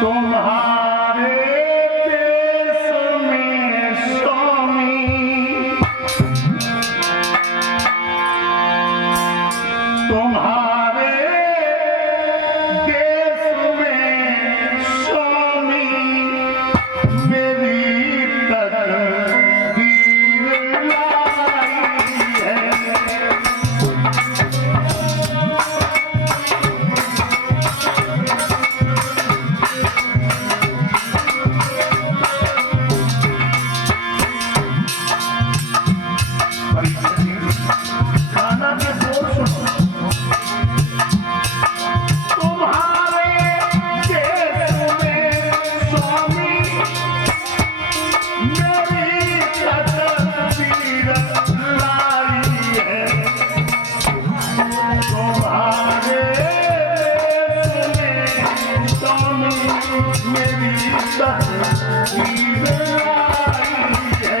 तुम्हारे देश में स्वामी तुम्हारे देश में स्वामी मेरी तकदीर लाई है। खाना के बोल सुनो तुम्हारे देश में स्वामी मेरी तकदीर लाई है। तुम्हारे देश में स्वामी मेरी तकदीर लाई है।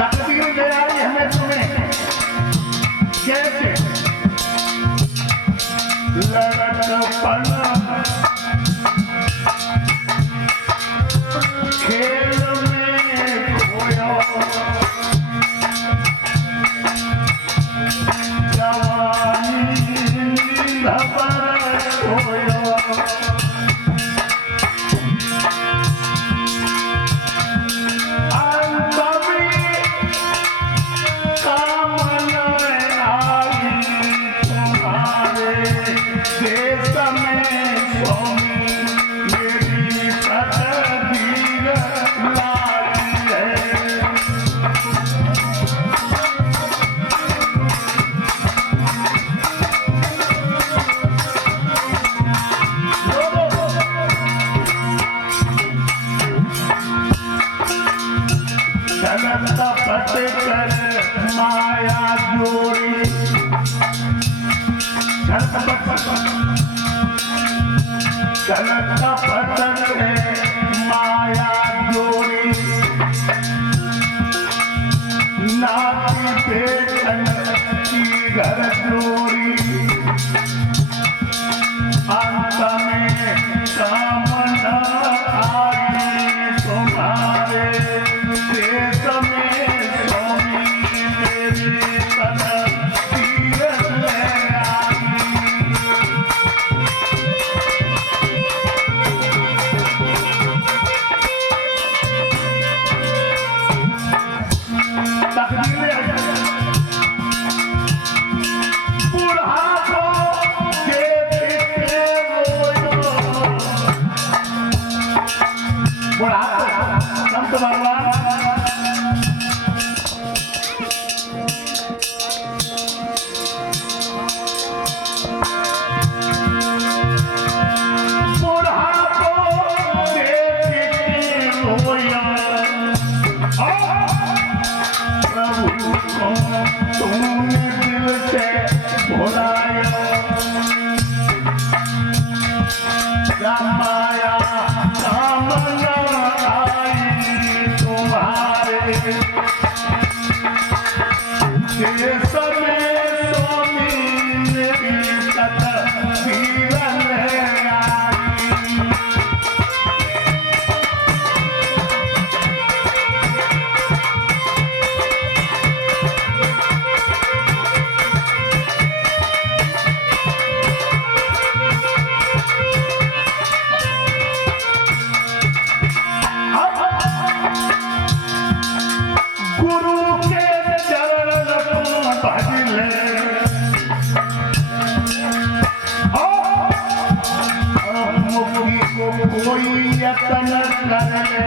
तकदीर ले आई हमें तुम्हें कैसे लड़कपन खेल में खोया जवानी भवर खोया पट कर माया जोड़ी चलता पट माया जोड़ी नाती बेटन की घर जोड़ी अंत में काम न आई तुम्हारे देश में स्वामी मेरी तकदीर ले आई। तकदीर बुढ़ापो देख के रोयो बुढ़ापो संत भगवान तुमने दिल से भुलाया माया काम न आई तुम्हारे देश में स्वामी मेरी तकदीर ले आई। गुरु के चरण भज ले मुक्ति को कोई यत्न कर ले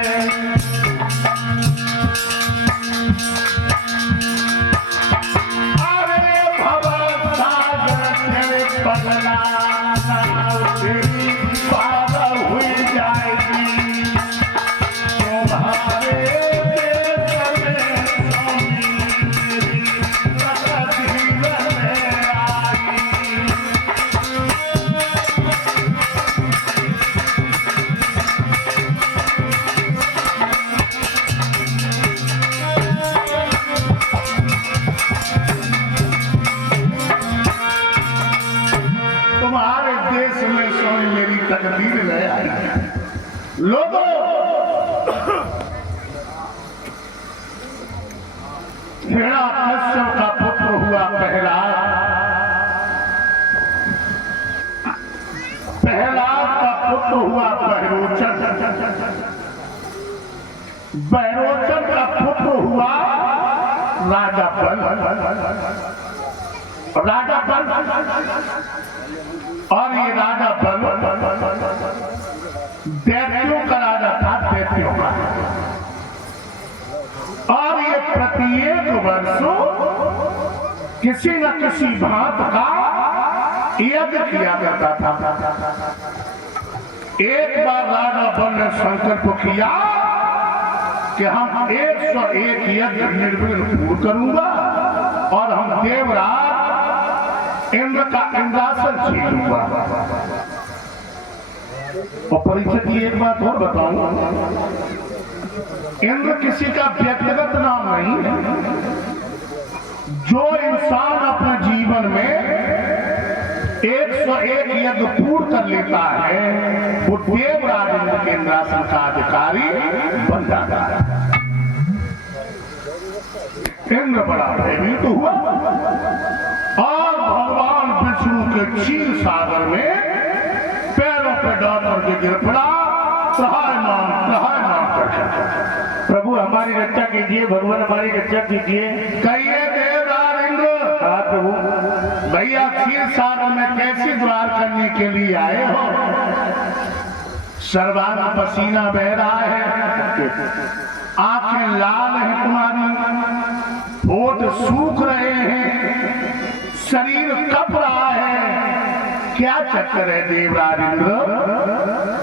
अरे भव सागर तेरे पगला तेरी पार हुई जाएगी तुम्हारे लोगों हिरण्याकश्यप का पुत्र हुआ प्रहलाद का पुत्र हुआ बहरोचन का पुत्र हुआ राजा बल और ये राजा बल दैत्यों का राजा था, दैत्यों का। और ये प्रत्येक वर्ष किसी न किसी भांत का यज्ञ किया करता था। एक बार राजा बल ने संकल्प किया कि हम 101 यज्ञ निर्विघ्न पूर्ण करूंगा और हम देवराज इंद्र का इंद्रासन छीन लूंगा। और परिचय की एक बात और बताऊं, इंद्र किसी का व्यक्तिगत नाम नहीं है। जो इंसान अपने जीवन में 101 यज्ञ पूर्ण कर लेता है वो देवराज इंद्र के इंद्रासन का अधिकारी बन जाता है। इंद्र बड़ा भयभीत हुआ और भगवान विष्णु के क्षीर सागर में पैरों पर डाल करके गिर पड़ा। त्राहिमाम करके, प्रभु हमारी रक्षा कीजिए, भगवान हमारी रक्षा कीजिए। कहिए देवराज इंद्र। हाँ प्रभु। भैया क्षीर सागर में कैसे द्वार करने के लिए आए हो? सर्वांग पसीना बह रहा है, आंखें लाल हैं तुम्हारी, होठ सूख रहे हैं, शरीर कप रहा है, क्या चक्कर है देवराज इंद्र?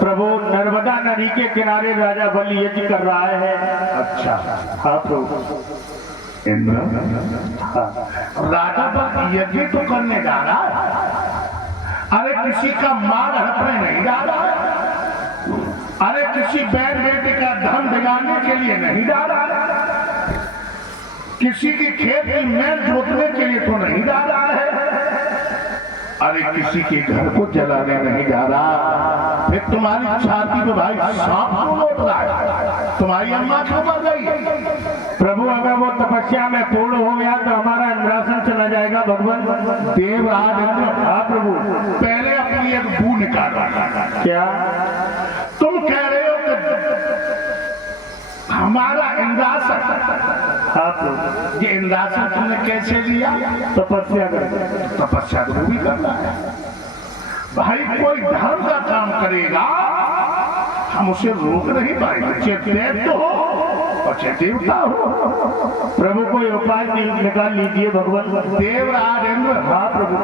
प्रभु नर्मदा नदी के किनारे राजा बलि यज्ञ कर रहा है। अच्छा। हाँ प्रभु। इंद्र राजा बल यज्ञ तो करने जा रहा है, अरे किसी का माल हड़पने नहीं जा रहा है, अरे किसी बैल बेटे का धन बिगाड़ने के लिए नहीं जा रहा है, किसी की खेत की मेल जोतने के लिए तो नहीं जा रहा है, अरे किसी के घर को जलाने नहीं जा रहा। फिर तुम्हारी छाती पे भाई सांप क्यों लौट रहा है? तुम्हारी अम्मा क्यों मर गई? प्रभु अगर वो तपस्या में पूर्ण हो गया तो हमारा इंद्रासन चला जाएगा भगवान। देवराज इंद्र। हाँ प्रभु। पहले अपनी एक बू निकाला। क्या तुम कह रहे हो कि हमारा इंद्रासन? हाँ प्रभु। ये इंद्रासन तुमने कैसे लिया? तपस्या कर। तपस्या तो भी करना है भाई। कोई धर्म का काम करेगा हम उसे रोक नहीं पाएंगे, चेत तो हो और देवता हो। प्रभु कोई उपाय निकाल लीजिए भगवान। देवराज इंद्र। हाँ प्रभु।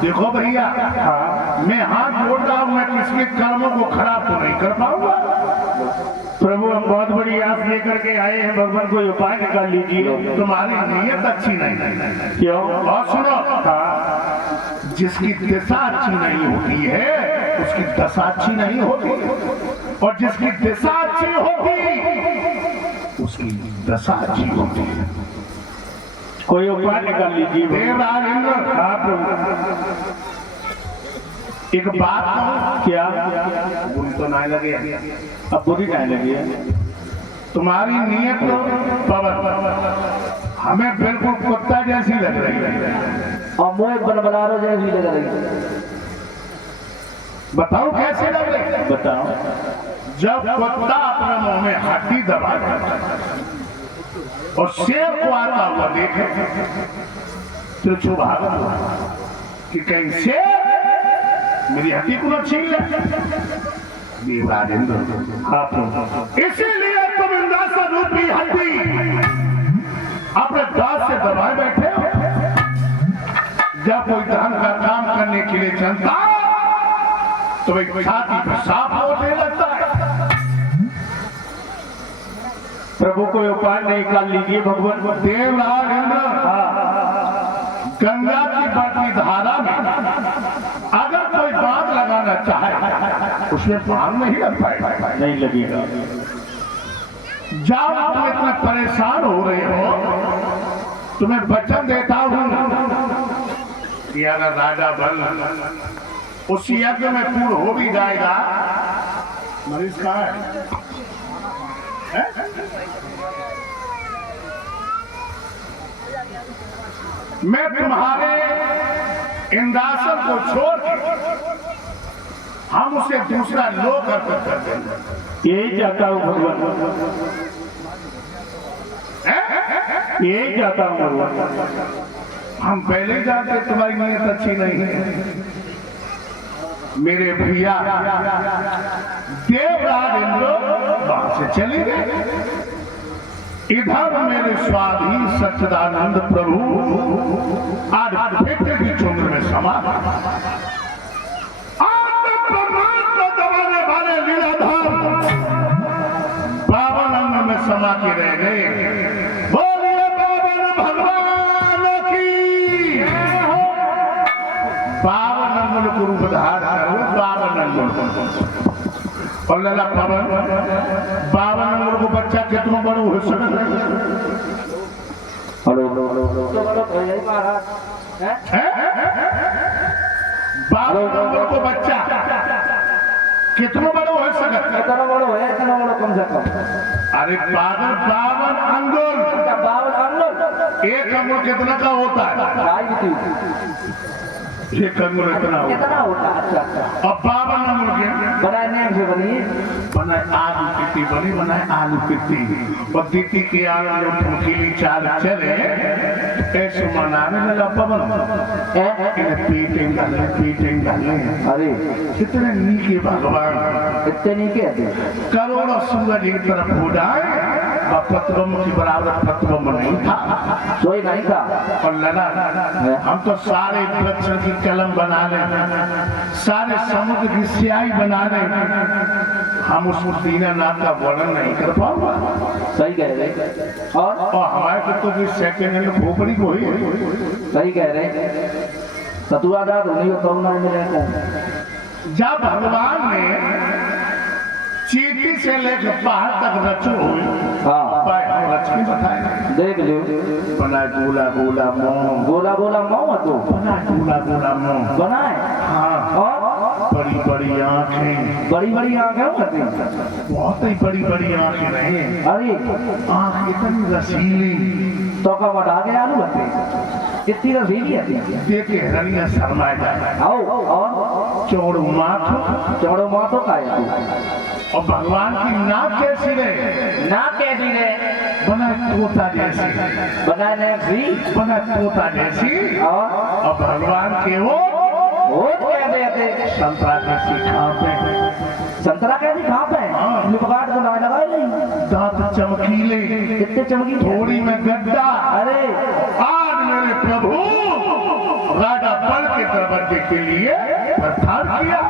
देखो भैया, हाँ मैं हाथ जोड़ रहा हूं, मैं किसके कर्मों को खराब तो नहीं कर पाऊंगा। प्रभु हम बहुत बड़ी आस लेकर के आए हैं भगवान, कोई उपाय निकाल लीजिए। तुम्हारी नीयत अच्छी नहीं। क्यों? और सुनो, हाँ जिसकी दिशा अच्छी नहीं होती है उसकी दशा अच्छी नहीं होती, और जिसकी दिशा अच्छी होती उसकी दशा अच्छी होती है। कोई उपाय निकाल लीजिए देवराज इंद्र। हाँ प्रभु। एक बात कहूं, क्या? बुरी तो नहीं लगे? अब बुरी नहीं लगी है। तुम्हारी नीयत तो पवन हमें बिल्कुल कुत्ता जैसी लग रही है और मोह बनबलारो जैसी लग रही है। बताओ कैसे लग रही है? बताओ। जब कुत्ता अपने मुंह में हड्डी दबा देता और शेर को आता हुआ देखे तो छुभागा कि कहीं शेर मेरी हड्डी को न छीन ले। देवराज इंद्र। हाँ प्रभु। इसीलिए तुम इंद्रासन रूपी हड्डी अपने दांत से दबाए बैठे हो। जब कोई धर्म का काम करने के लिए चलता तो एक छाती पर सांप लौटने लगता है। प्रभु कोई उपाय निकाल लीजिए भगवान। देवराज इंद्र। गंगा की बढ़ती धारा में अगर कोई बांध लगाना चाहे उसमें बांध नहीं लग पाएगा। नहीं लगेगा। जब तुम इतना परेशान हो रहे हो तुम्हें वचन देता हूं कि अगर राजा बल उस यज्ञ में पूर्ण हो भी जाएगा मरीज कहाँ है? मैं तुम्हारे इंद्रासन को छोड़ के हम उसे दूसरा लोक अर्पित कर देंगे। यही चाहता हूँ भगवान, यही चाहता हूँ भगवान। हम पहले ही जानते तुम्हारी नीयत अच्छी नहीं है। मेरे भैया देवराज इंद्र वहां से चले गए। इधर मेरे स्वाधी सच्चिदानंद प्रभु आज बेटे की चुंद्र में समा दबाने वाले लीलाधार बावन अंग में समा के रह गए। बोलिए बावन भगवान की। बावन अंगुल को रूप धारण करो, बावन अंगुल और लला पवन बावन अंगुल को बच्चा कितना बड़ा हो सकता है? बावन अंगुल को बच्चा कितना बड़ा हो सकता है? इतना बड़ा है, इतना बड़ा कम से कम। अरे पागल, बावन अंगुल, 52 अंगुल। एक अंगुल कितना का होता है? एक अंगुल इतना कितना होता है? अच्छा अच्छा। अब 52 अंगुल के बनाने से बनी बनाए आलू पिट्टी बनी, बनाए आलू पिट्टी और दीदी के आलू ठमकीली चाल चले ऐसे मनाने लगा पवन पीटेंगे डालने। अरे कितने नीके भगवान, इतने नहीं के करोड़ों सूरज एक तरफ हो जाए प्रतिबंब के बराबर प्रतिबंब नहीं था, सोई नहीं था। और लगा हम तो सारे वृक्ष की कलम बना रहे, सारे समुद्र की स्याही बना रहे, हम उस दीनानाथ का वर्णन नहीं कर पाऊंगा। सही कह रहे। और हमारे को तो सेकेंड हैंड खोपड़ी को ही सही कह रहे। सतुआदार होने को कौन में रहता है। जब भगवान ने चीटी से लेकर पहाड़ तक रचो हुई, हाँ रच के बताए देख लो। बनाए गोला गोला मोह, गोला गोला मऊ तो बनाए गोला गोला मोह बनाए। हाँ, और बड़ी बड़ी आंखें, बड़ी बड़ी आंखें होती, बहुत ही बड़ी बड़ी आंखें रहे। अरे आंख इतनी रसीली, तो का बढ़ा के आलू बनते, कितनी रसीली है। देखे हरिया शर्माए जाए। आओ और चौड़ माथो, चौड़ो माथो का है। और भगवान की नाक कैसी रहे? ना कैसी रे बनाए तोता जैसी, बनाने सी बनाए तोता जैसी, और भगवान के वो क्या देते संतरा कैसी खापे, संतरा कैसी खापे लिपकाट को लगाए नहीं, दांत चमकीले, कितने चमकी, थोड़ी में गड्ढा। अरे आज मेरे प्रभु राजा बल के दरवाजे के लिए प्रस्थान किया।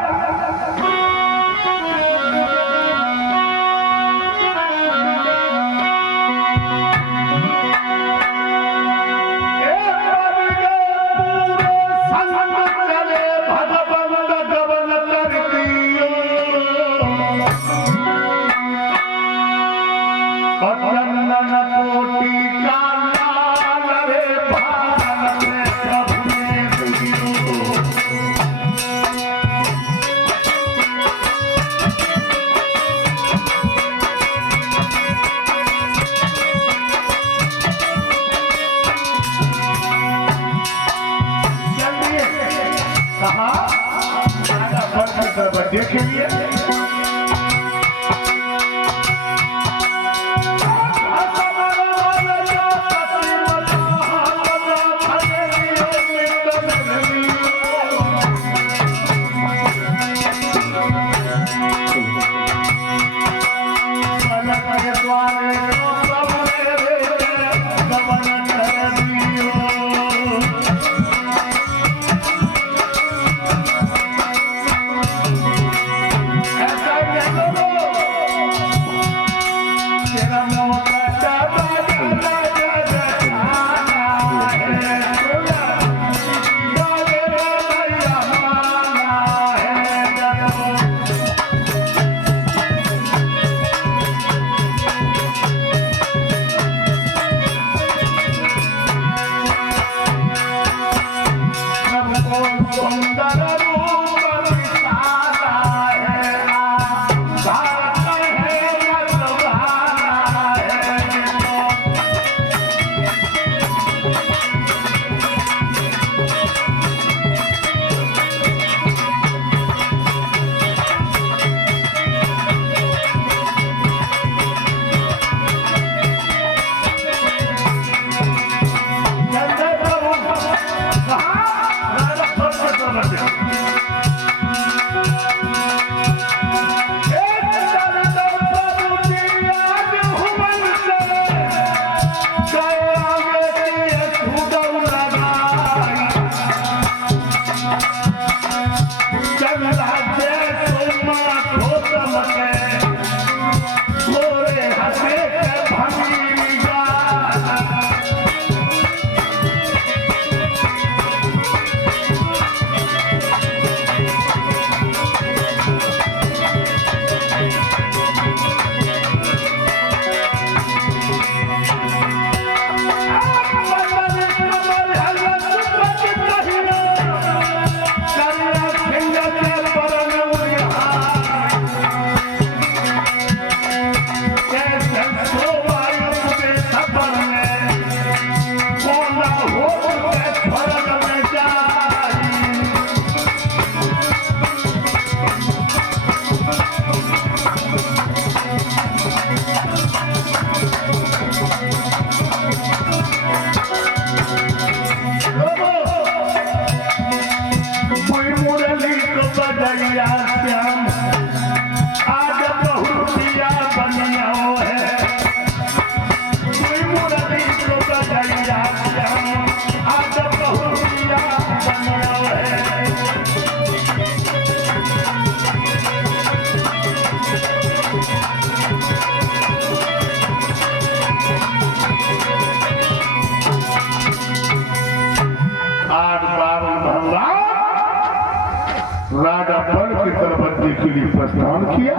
जी के लिए प्रस्थान किया।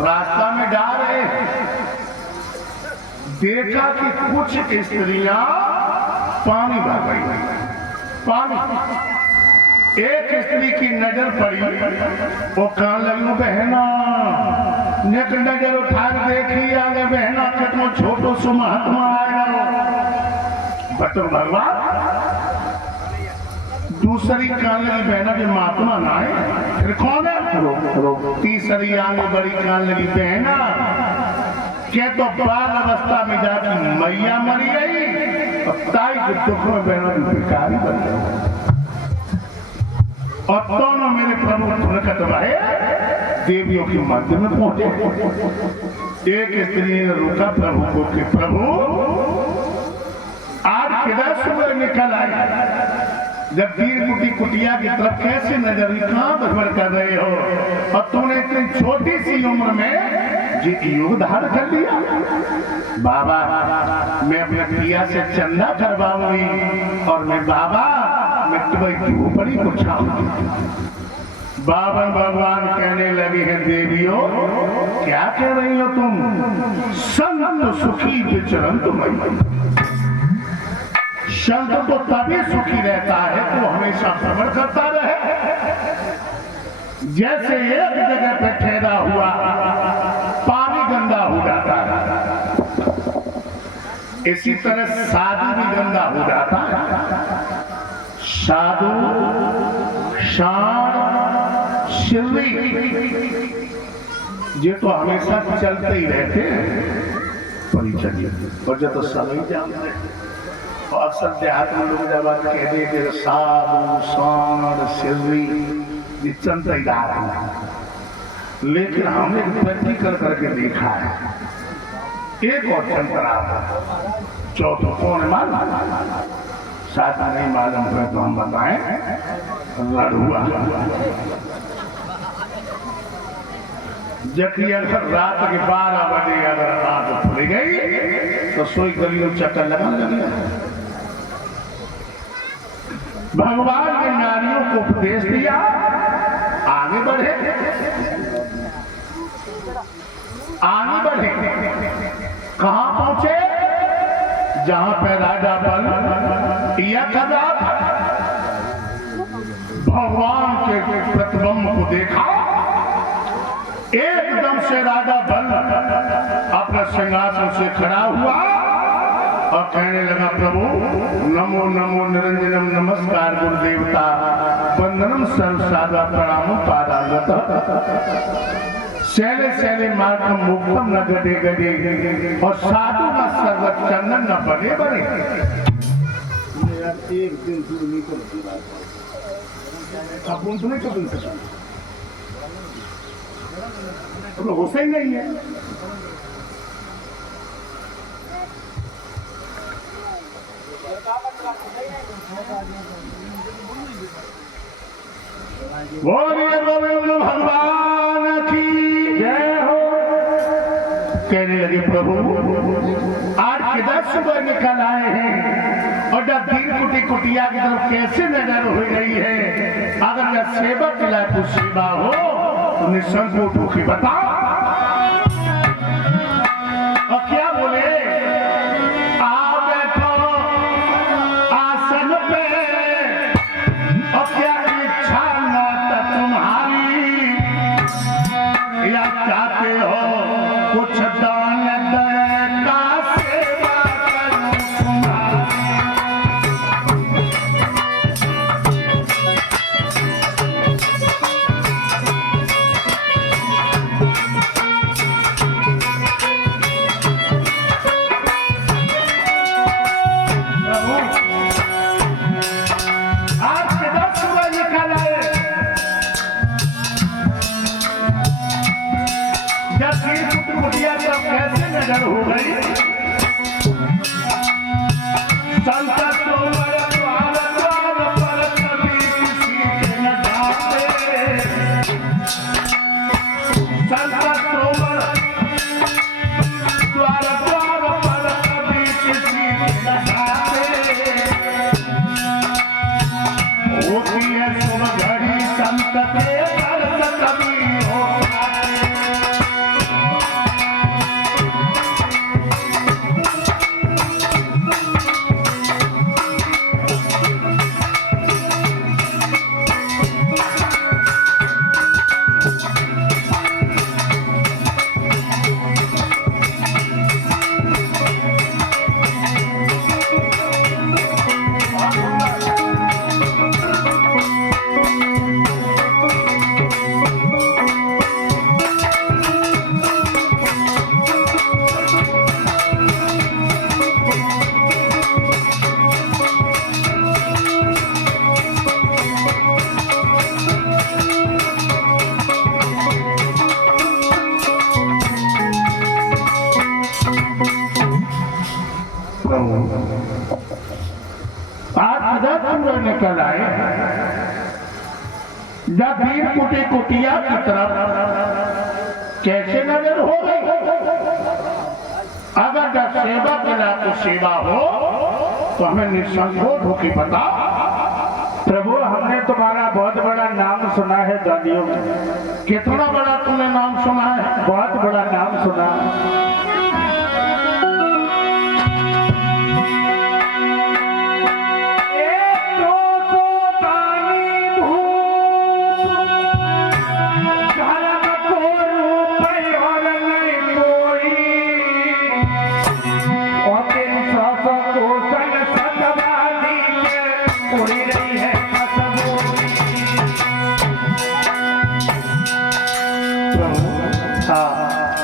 रास्ता में जा रहे देखा कि कुछ स्त्रियां पानी भर रही, पानी। एक स्त्री की नजर पड़ी, वो कहने लगी, बहना नेक नजर उठा देखी आगे बहना कितना छोटो सो महात्मा आएगा बतुर भगवान। दूसरी कहने लगी, बहना जो महात्मा ना है फिर कौन है? तीसरी आगे बड़ी कहने लगी, बहना के तो बाल अवस्था में जाकर मैया मरी गई और ताई के दुख में बहना भिखारी बन गया। और दोनों मेरे प्रभु तुरकत भाई देवियों के मध्य में पहुंचे। एक स्त्री ने रोका प्रभु को कि प्रभु आज किधर सुबह निकल आए? जब तीर कुटी कुटिया की तरफ कैसे नजर कहां भर कर रहे हो और तुमने इतनी छोटी सी उम्र में जी योग धारण कर लिया। बाबा मैं अपने पिया से चंदा करवाऊंगी और मैं बाबा मैं तुम्हें झोपड़ी को छाऊंगी। बाबा भगवान कहने लगे हैं, देवियों क्या कह रही हो तुम? संत सुखी विचरण तुम्हें। संत तो तभी सुखी रहता है तो हमेशा भ्रमण करता रहे। जैसे एक जगह पे ठहरा हुआ पानी गंदा हो जाता है, इसी तरह साधु भी गंदा हो जाता है। साधु शान शिवरी ये तो हमेशा चलते ही रहते हैं परिचय और जब तो समय जानते हैं। अक्सर देहात में लोग जब कह देते साधु शान शिवरी चलते ही जा रहे हैं, लेकिन हमने प्रैक्टिकल करके देखा है। एक और चंद्रा चौथो कौन मालूम? साथ नहीं मालूम है तो हम बताएं, लड़ुआ। जबकि अगर रात के 12 बजे अगर आंख खुल गई तो सोई गलियों चक्कर लगाने लगे। भगवान ने नारियों को उपदेश दिया, आगे बढ़े आगे बढ़े। कहां पहुंचे? जहां पे राजा बल यह कर रहा था। भगवान के प्रतिबिंब को देखा, एकदम से राजा बल अपने सिंहासन से खड़ा हुआ और कहने लगा, प्रभु नमो नमो निरंजनम नमस्कार गुरुदेवता वंदनम सर्वसादा प्रणामो पादागत शैले शैले मार्गम मुक्तम न गदे गदे और साधु न सर्वत चंदन न बने बने। एक दिन शुरू नहीं करती आप तो नहीं कर सकते, तो होता ही नहीं है। बोलिए गोविंद भगवान की जय हो। कहने लगे, प्रभु आज किधर सुबह निकल आए हैं और जब दिन कुटी कुटिया की तरफ कैसे नजर हो रही है? अगर यह सेवक लाए कुछ सेवा हो तो निसंकोच होकर बताओ। और क्या बोले? हो गई संकट होती है सुबह घड़ी संत के निकल आए जब दीन कुटी कुटिया की तरफ कैसे नजर हो गई? अगर जब सेवा के लायक सेवा हो तो हमें निसंकोच होकर बता। प्रभु हमने तुम्हारा बहुत बड़ा नाम सुना है दानियों में। कितना बड़ा तुमने नाम सुना है? बहुत बड़ा नाम सुना।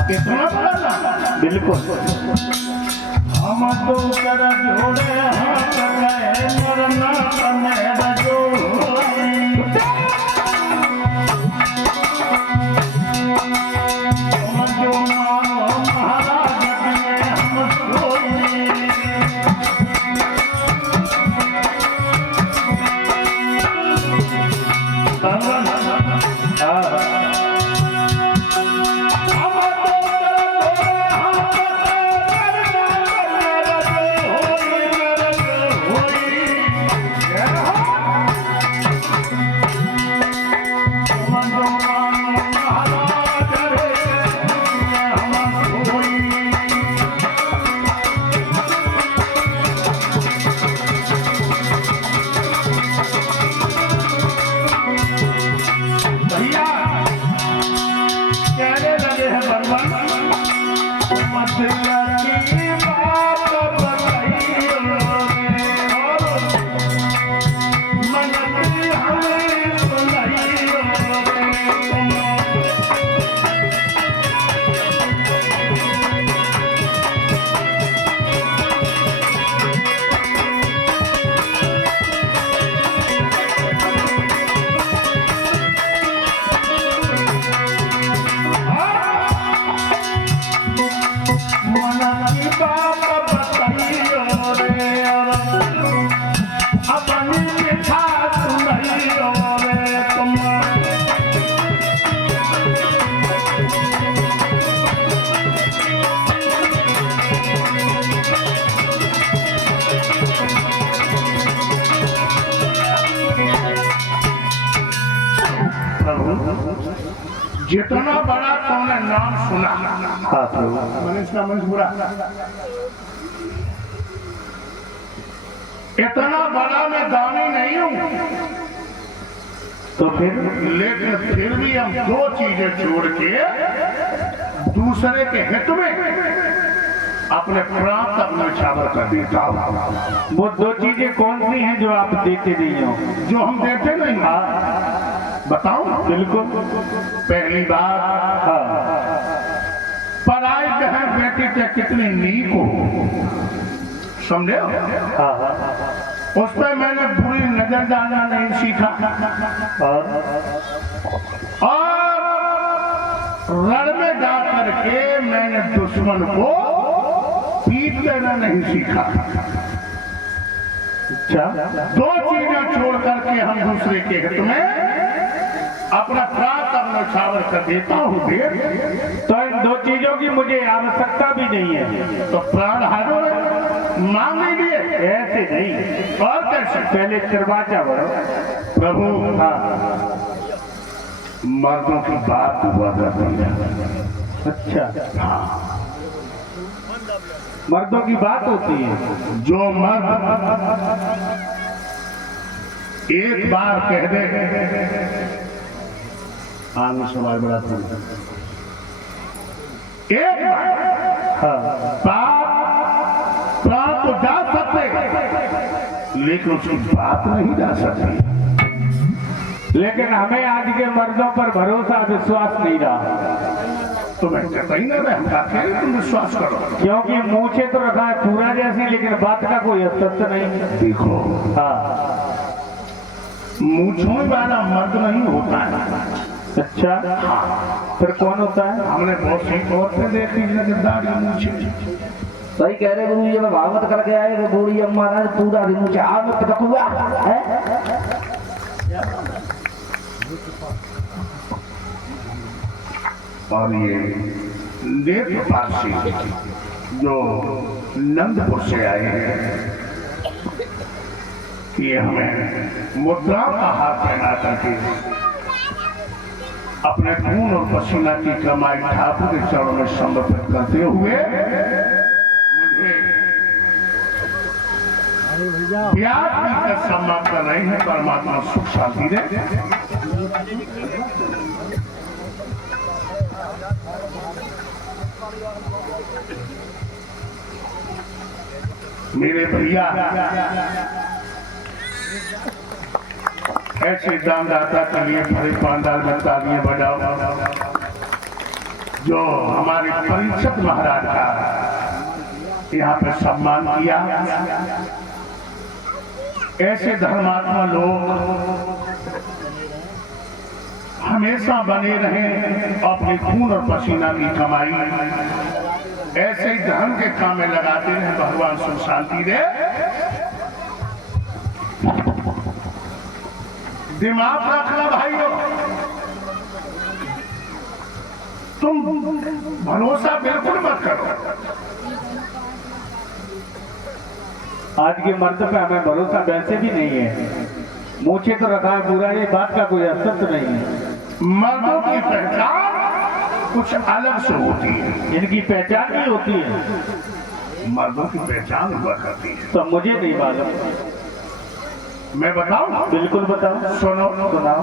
कितना बड़ा नाम? बिल्कुल। हम तो कर जोड़े हाथ गए मरना में बजो जो मानो महाराज में हम सोई जितना बड़ा तुमने नाम सुना। हाँ प्रभु। मनीष का मनीष बुरा इतना बड़ा मैं दानी नहीं हूँ तो फिर लेकिन फिर भी हम दो चीजें छोड़ के दूसरे के हित में अपने प्राण तक न्यौछावर कर देता हूँ। वो दो चीजें कौन सी हैं जो आप देते नहीं हो? जो हम देते नहीं। हाँ बताऊं? बिल्कुल। पहली बात, हाँ पढ़ाई बहन बेटी के कितनी नीक हो, समझे? हाँ हाँ। उस पर मैंने बुरी नजर डालना नहीं सीखा और रण में जा करके मैंने दुश्मन को पीट देना नहीं सीखा। अच्छा। दो चीजें छोड़ करके हम दूसरे के हित में अपना प्राण तक न्यौछावर कर देता हूँ। तो इन दो चीजों की मुझे आवश्यकता भी नहीं है। तो प्राण हारो मांग लीजिए। ऐसे नहीं। और कैसे? पहले दरवाजा भरो प्रभु। हाँ मर्दों की बात हुआ करती है। अच्छा। हाँ मर्दों की बात होती है। जो मर्द एक बार कह दे आगे सवाल बड़ा था। एक बार प्राण तो जा सकते लेकिन उसकी बात नहीं जा सकती। लेकिन हमें आज के मर्दों पर भरोसा विश्वास नहीं रहा। तो मैं कहता ही ना तुम विश्वास करो, क्योंकि मूछे तो रखा है पूरा जैसी, लेकिन बात का कोई अस्तित्व नहीं। देखो हाँ मूछों वाला मर्द नहीं होता है। अच्छा। फिर कौन होता है? हमने बहुत सी औरतें देखी जिनकी दाढ़ी मूछे, सही कह रहे गुरु जी, मैं भागवत करके आए कि बूढ़ी अम्मा ने पूरा दिन चाह में पटकुआ है। और ये नेत्रपाशी जो नंदपुर से आए हैं, ये हमें मुद्रा का हाथ पहना करके अपने खून और पसीना की कमाई ठाकुर के चरणों में समर्पित करते हुए मुझे ब्याज का सम्मान कर रहे हैं। परमात्मा सुख शांति दे। मेरे भैया ऐसे दानदाता के लिए भरे पंडाल में तालियां बजाओ। जो हमारे परिषद महाराज का यहाँ पे सम्मान किया। ऐसे धर्मात्मा लोग हमेशा बने रहें, अपने खून और पसीना की कमाई ऐसे ही धर्म के काम में लगाते रहे। भगवान सुख शांति दे। दिमाग रखना भाइयों, तुम भरोसा बिल्कुल मत करो। आज के मर्द पे हमें भरोसा वैसे भी नहीं है। मूछे तो रखा है पूरा, ये बात का कोई अस्तित्व नहीं है। मर्दों की पहचान कुछ अलग से होती है। इनकी पहचान भी होती है, मर्दों की पहचान हुआ करती है। तो मुझे नहीं मालूम। मैं बताऊं? बिल्कुल बताओ। सुनो। सुनाओ।